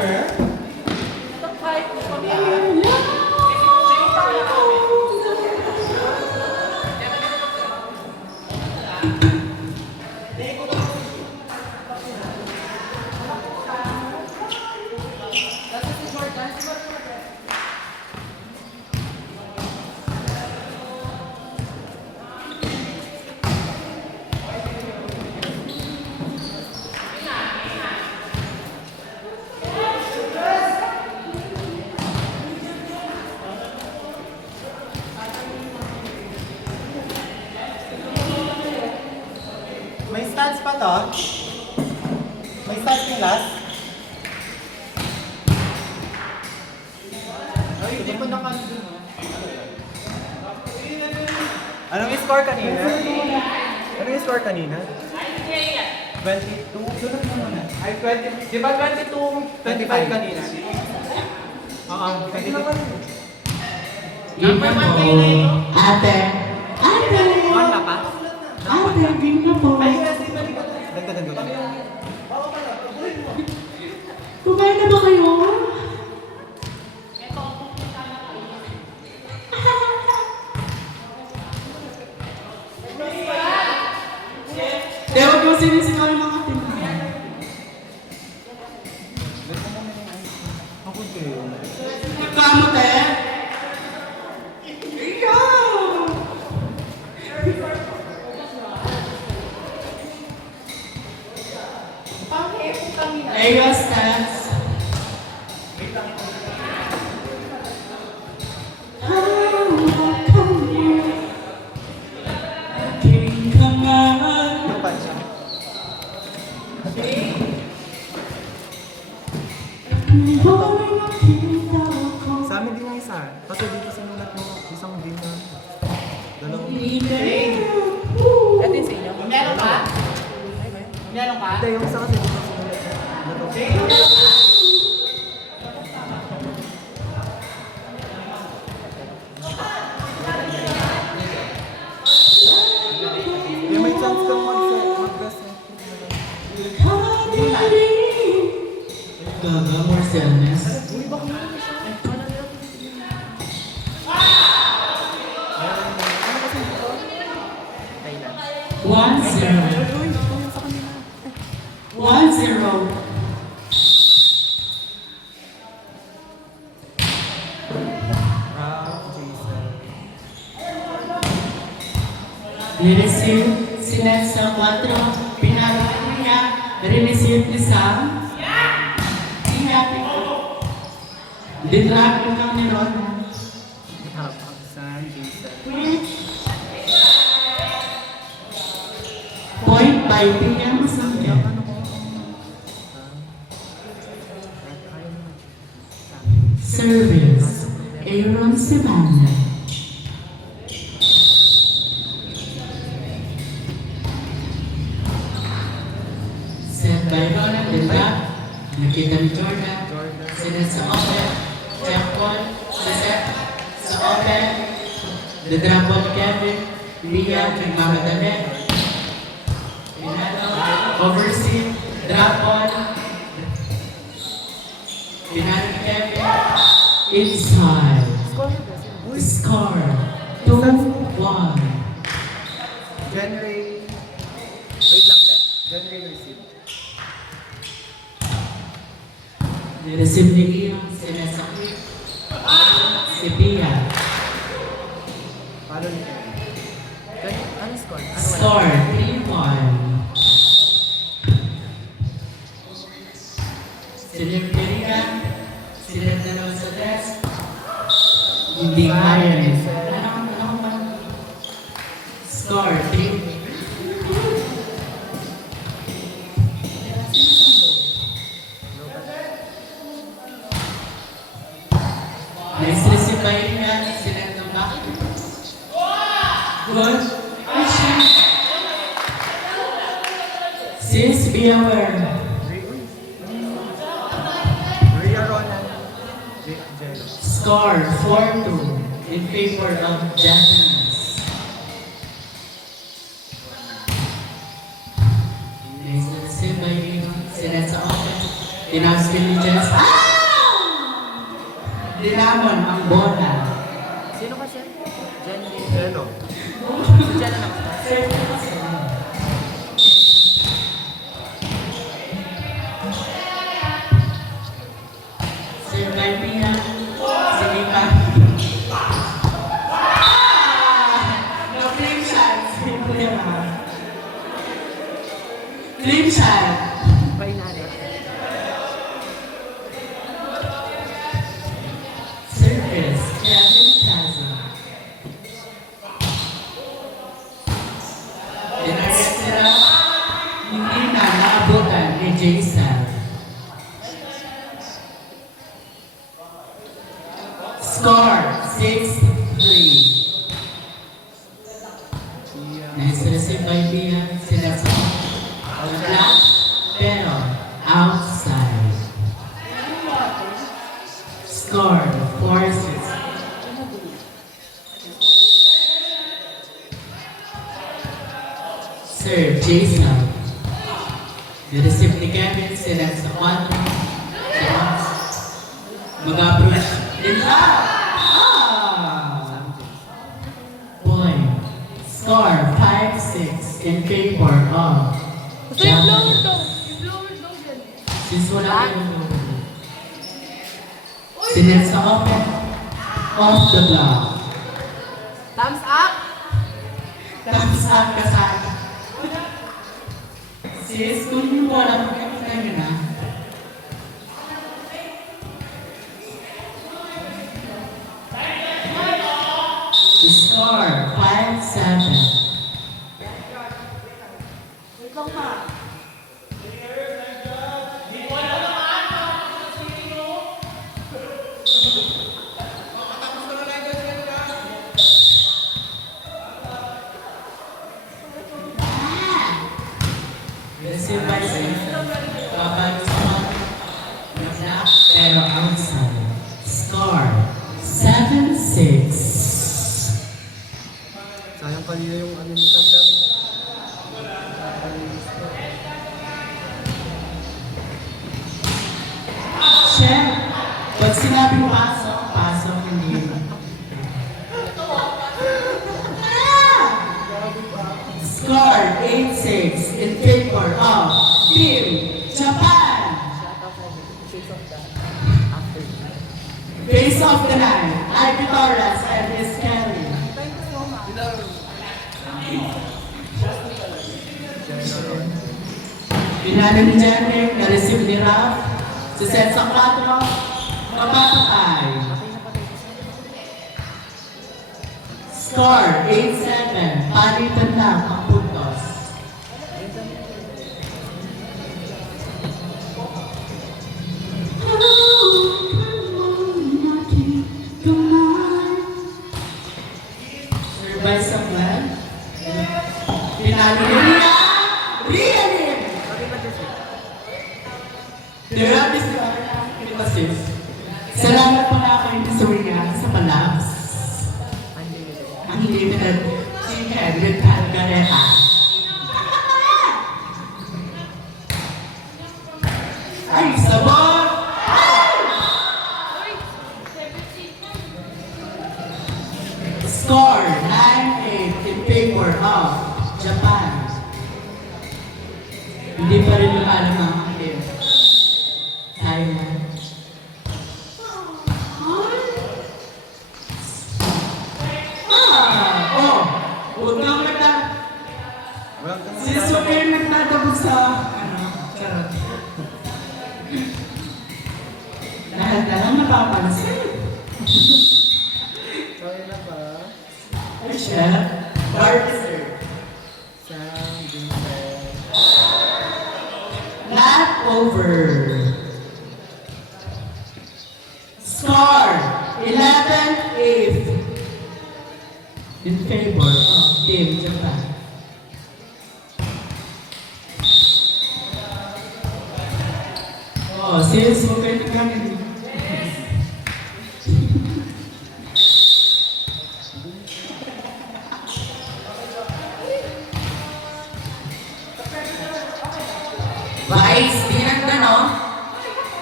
May stats pa to? May stats yung last? Ay, hindi pa nakandun. Anong score kanina? Anong score kanina? 22? Ay, 20. Di ba 22? 25 kanina? Oo, 22. Number 1 kayo na ito. Ate. Ate. One na pa? Ate, game na po. Ay, kasi balikan na. Dagdagan ko. Kumain na ba kayo? Tewag mo sinisigaw yung mga tindahan. Ako kayo. Kamot eh. Ikaw! Ayo, stats. Yung pansa. Sa amin din yung isa. Kasi dito sinulat mo isang din na. Dalawang. Ito yung sa inyo. Meron ka? Meron ka? Hindi, yung isa kasi dito sinulat mo. Yung may chance kang mag-best. Gaga, more sadness. One zero. 1-0. Jason. Nireceive si Ned sa 4. Pinagawa niya. Nireceive ni Sam. Ditract lang ni Ron. San Jason. Point by Tia Masangya. Service. Aaron Savannah. Set by Ronald Ditract. Nakita ni Jordan. Sinet sa open. Check ball. Siset sa open. Ditract ball ni Kevin. Lia nagmamadali. Overseat, drop ball. Pinali ni Kevin. Inside. Score. 2-1. January. Wait lang, sir. January receive. Nireceive ni Leon. Sinasakit. Si Pia. Paano ni Kevin? Ano score? Score. 3-1. Silip Pilihan. Silip na naman sa desk. Hindi kaya ni Score 3. Next receive by Pilihan. Silip na back. Good. Sis, be aware. Rhea Ronan. Jello. Score 4-2 in favor of Japanese. Next receive by Leon. Sinet sa open. Tinaas Philippines. Dinamon ang bola. Sino kasi? Jen. Ano? Jen na lang. Sir Valmina, Sinipa. No flip shot. Flip shot. Bay natin. Service, Kevin Plaza. Dinaret sila, hindi na naabutan ni Jason. Score, 6-3. Nice receive by Bia. Sila sa black, pero outside. Score, 4-6. Sir Jason. Nireceive ni Kevin. Sila sa 4. Mag-approach. Nila! Point. Score, 5-6 in favor of Gusto yung blower daw. Yung blower daw yan. Since wala kayo sinet sa open, off the block. Thumbs up. Tapos ang kasama. Sis, kung wala pa kayo tayo na. Score, 5-7. Wait lang pa. Receive by Jason. Babag sa black, pero outside. Score, 7-6. Sayang kanina yung ano ni Tamdam. Chef, pag sinabing pasok, pasok hindi. Score 8-6 in favor of Team Japan. Face of the night, Ivy Torres and Miss Kelly. Pinalo ni Jenny, na-receive ni Ralph. Si set sa 4, mapatay. Score 8-7, palitan lang ang puntos. Survive sa plan. Pinalo ni Ria. Ria din! Therapist ko ang sis. Salamat po na kayo ni Soria sa palabs. Ang limited si Henry Calgareta. Ay, sabon! Score 9-8 in favor of Japan. Hindi pa rin lumalang ang team. Thailand. Huwag kang si Sophie nagtatapos sa charot. Lahat na lang napapansin. Kaya na ba? Ay siya, Bartiser. Sam, Vincent. Not over. Score 11-8 in favor of Team Japan. Oh, sis, okay na kami. Vice, di nagtanong.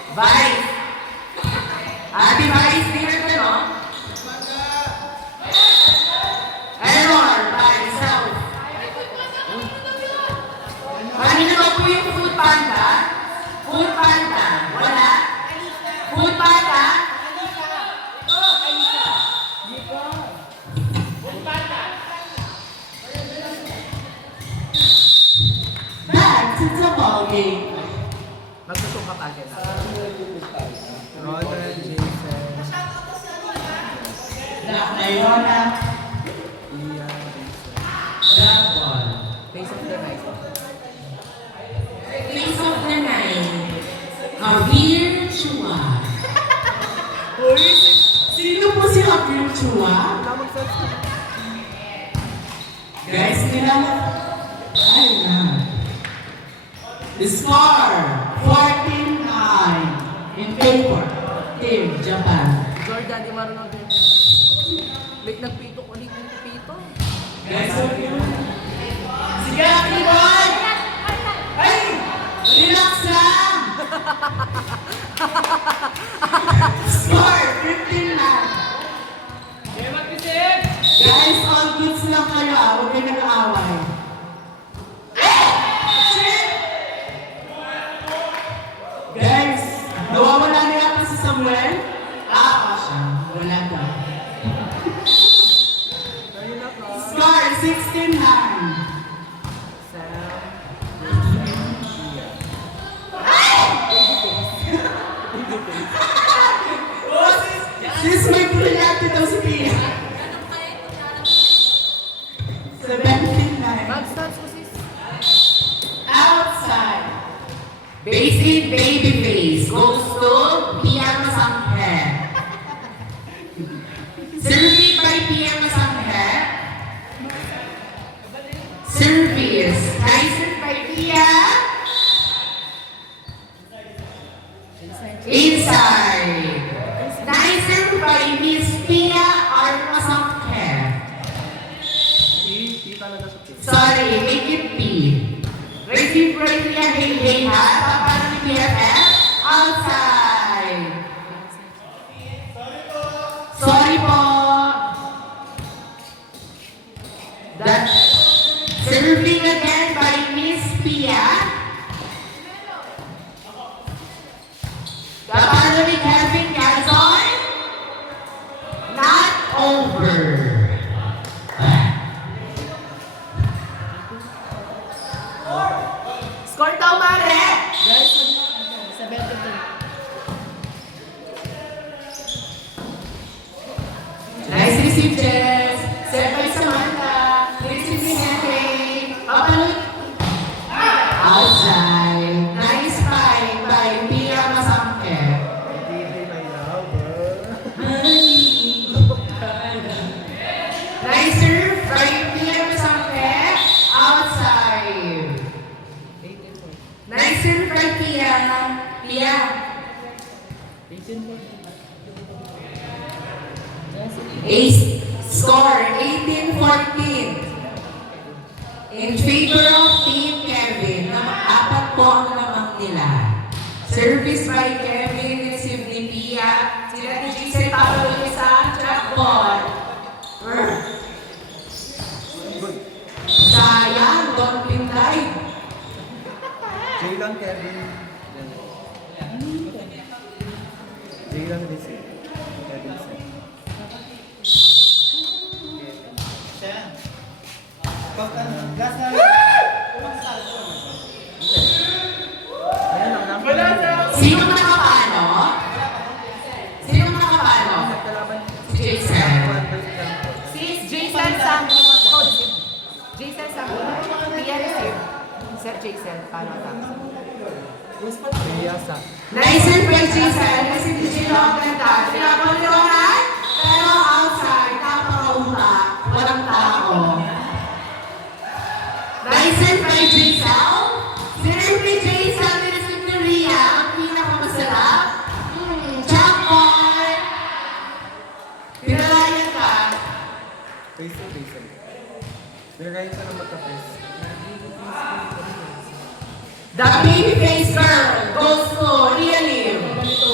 Vice. Ate Vice, dinner ka, no? Error, by South. Kanina daw po yung Food Panda? Food Panda, wala? Food Panda? That's it's a ball game. Magsusuka ka agad. Ronald, Jason, Black Liona, Ian, Jason. Black Ball. Face of the night. Face of the night. Javier Chua. Sino po si Javier Chua? Guys, nila. Ay na. The score, 14-9 in favor. Team Japan. Jordan, di marunong din. Like nagpito ko, ulit yung pito. Guys, okay. Sige, Happy Boy! Ay! Relax lang! Score, 15-9. Guys, all goods lang kayo ah. Huwag kayo nag-aaway. Guys, nawawala na yata si Samuel? Siya. Wala daw. Score, 16-9. She's my brillante daw si Pia. 17-9. Mag-stance ko sis. Outside. Basic baby face goes to Pia Masanghe. Service by Pia Masanghe. Service. Nicer by Pia. Inside. Nicer by Miss Pia or Masanghe. P talaga sa P. Sorry, make it P. Reciprocally and hey ha. Paano ni PFF? Outside. Sorry po. That serving again by Miss Pia. Paano ni Kevin Cazon? Not over. Score daw, Mare! Guys, sa 22. Nice receive, Jess. Set by Samantha. Receive ni Henry. Papalut. Outside. Nice fight by Pia Masangke. DJ, my love. Nice serve by Pia Masangke. Outside. Nice serve by Pia. Pia. 18 po. Ace score 18-14 in favor of Team Kevin. Apat po ang lamang nila. Service by Kevin, receive ni Pia. Sila ni Giselle Pablo sa jackpot. Sayang, don't pintay. Jaylan, Kevin. Jaylan, receive. Kevin, set. Gas na. Ayan ang number. Sino nakapano? Sino nakapano? Kalaban. Si Jason. Si Jason Sampo. Ikaw receive. Jason Sampo. Pia receive. Sir Jason, paano tapos? Piyasa. Nice and by Jason. Kasi si Gino ang ganda. Pinapuntuhan, pero outside, napakauta. Walang tao. Nice and by Jason. Sinabi Jason, nilisip ni Rhea, ang pinakamasarap. Jackpot! Pinalayan ka. Face to face. May right na magka-face. The baby face girl goes to Rhea Lim.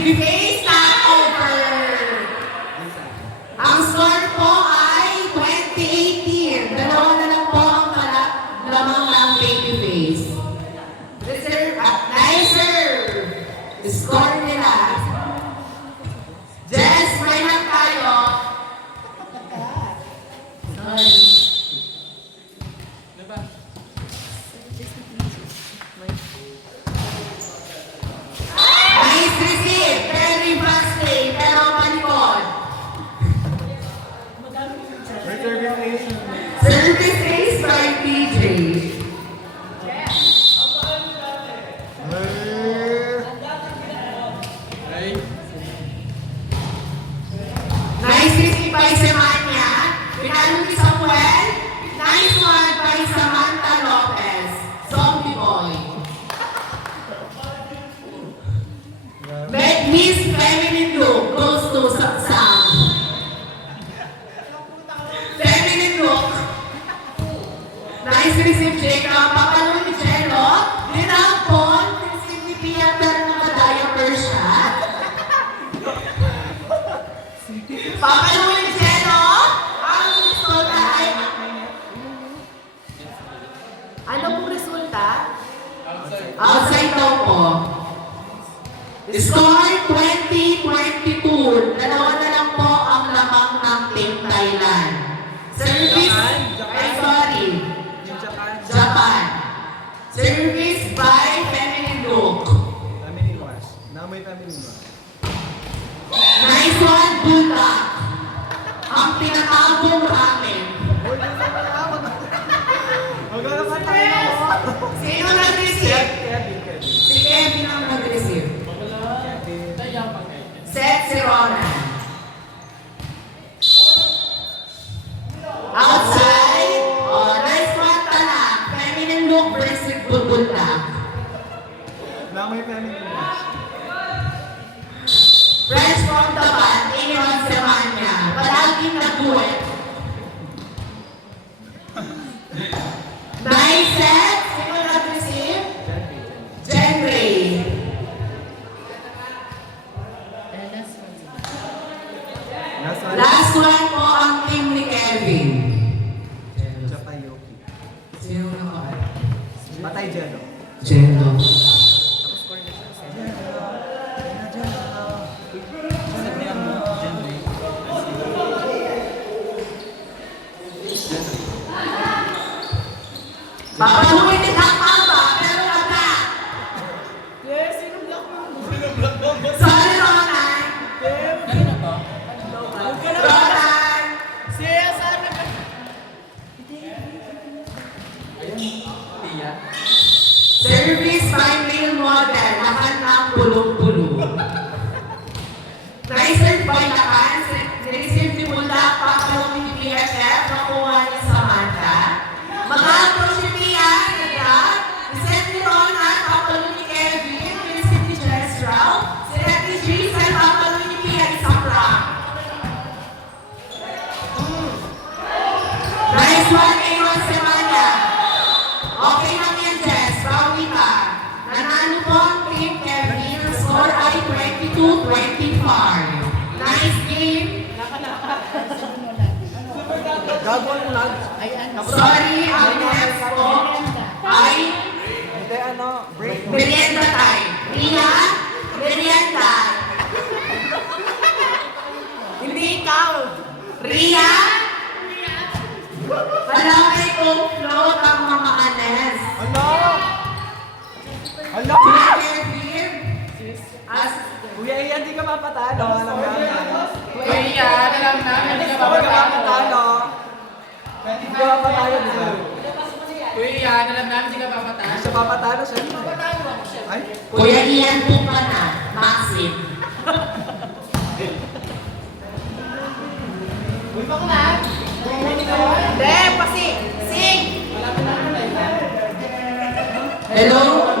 Babyface stopover. Ang score po ay 2018. Dalawa na lang po ang lamang ng Babyface. Reserve at nicer. Score nila. Jess, may lang tayo. Sorry. Nice receive. Very fast play. Pero malikod. Reservation. Service ace by PJ. Nice receive by Semanya. Pinalo ni Samuel. Nice one by Samantha Lopez. Zombie boy. Miss Feminine Look goes to Sam. Feminine Look. Nice receive, Jacob. Papalo ni Jello. Dinampon. Receive ni Pia pero naka-diaper siya. Papalo ni Jello. Ang resulta ay... Ano pong resulta? Outside daw po. Score 2022. Dalawa na lang po ang lamang ng Team Thailand. Service, ay sorry, Japan. Service by Feminine Look. Family wash. Namoy family wash. Nice one, good luck. Ang tinatawag ramen. Magkano ka tayo? Sino nag-receive? Kevin. Si Kevin ang nag-receive. Set si Ronan. Outside. Oh, nice one talak. Feminine Look versus Bulbulak. Namoy family wash. Fresh from the band, iniwan si Manya. Palaging nag-duet. Nice set. Sino nag-receive? Jen Ray. Last one po ang team ni Kevin. Japayoki. Sino na ba? Matay Jello. Jello. Papaluin ni Kakaba, pero wala. Yes, sino block mo? Sorry, Ronan. Ronan. Siya, sana ka. Service by male model. Lahat ng pulong-pulong. Nicer by lakan. Receive ni Mula, papaluin ni BFF. Nakuha ni Samantha. Mag-approach ni Pia. Receive ni Ronan. Papaluin ni Kevin. Receive ni Jess Rao. Si Letty Jason. Papaluin ni Pia. Isang prank. Nice one, Aaron Semanya. Okay lang yan, Jess. Bawi ka. Nanalo po ang team Kevin. Ang score ay 22-25. Nice game. Gagawin lang. Sorry, ang next po ay Hindi break. merienda time. Ria, merienda. Hindi ikaw. Ria, malaki kong float ang mga anes. Hala! Kuya Kevin, as Kuya Ian, di ka mapatalo. Alam namin. Kuya, alam namin, hindi ka Huwag ka mapatalo. Hindi ka mapatalo, di ba? Kuya, alam namin, hindi ka papatalo. Hindi siya mapatalo, siya. Ay? Kuya Ian po ka na, Maxim. Hindi, pasing. Sing. Hello,